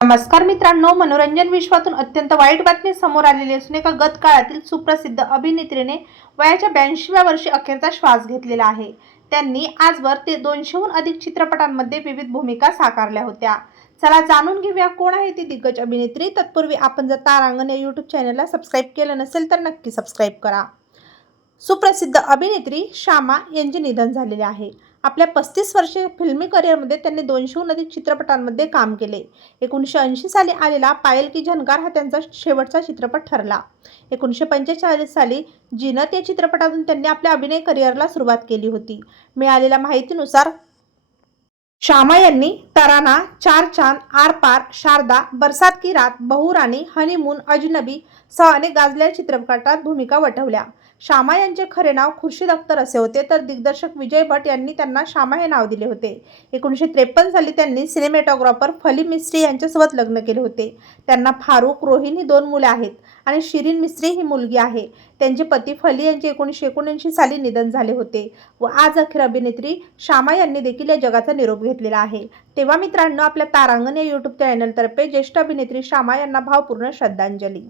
नमस्कार मित्रांनो मनोरंजन विश्वातून अत्यंत वाईट बातमी समोर आलेली असून एका गत काळातील सुप्रसिद्ध अभिनेत्रीने वयाच्या ब्याऐंशीव्या वर्षी अखेरचा श्वास घेतलेला आहे. त्यांनी आजवर ते दोनशेहून अधिक चित्रपटांमध्ये विविध भूमिका साकारल्या होत्या. चला जाणून घेऊया कोण आहे ती दिग्गज अभिनेत्री. तत्पूर्वी आपण जर तारांगण या यूट्यूब चॅनलला सबस्क्राईब केलं नसेल तर नक्की सबस्क्राईब करा. सुप्रसिद्ध अभिनेत्री श्यामा यांचे निधन झालेले आहे. आपल्या पस्तीस वर्षे फिल्मी करिअरमध्ये त्यांनी दोनशेहून अधिक चित्रपटांमध्ये काम केले. एकोणीसशे ऐंशी साली आलेला पायल की झनकार हा त्यांचा शेवटचा चित्रपट ठरला. एकोणीसशे पंचेचाळीस साली जिनत या चित्रपटातून त्यांनी आपल्या अभिनय करिअरला सुरुवात केली होती. मिळालेल्या माहितीनुसार श्यामा यांनी तराना चार चांद आर पार शारदा बरसात की रात बहुराणी हनीमून अजनबी सह अनेक गाजलेल्या चित्रपटात भूमिका वठवल्या. श्यामा यांचे खरे नाव खुर्शीद अख्तर असे होते. तर दिग्दर्शक विजय भट यांनी त्यांना श्यामा हे नाव दिले होते. एकोणीसशे त्रेपन्न साली त्यांनी सिनेमॅटोग्राफर फली मिस्त्री यांच्यासोबत लग्न केले होते. त्यांना फारूक रोहिन ही दोन मुले आहेत आणि शिरीन मिस्त्री ही मुलगी आहे. त्यांचे पती फली यांचे एकोणीसशे एकोणऐंशी साली निधन झाले होते व आज अखेर अभिनेत्री श्यामा यांनी देखील या जगाचा निरोप घेतलेला आहे. तेव्हा मित्रांनो आपल्या तारांगण या यूट्यूब चॅनलतर्फे ज्येष्ठ अभिनेत्री श्यामा यांना भावपूर्ण श्रद्धांजली.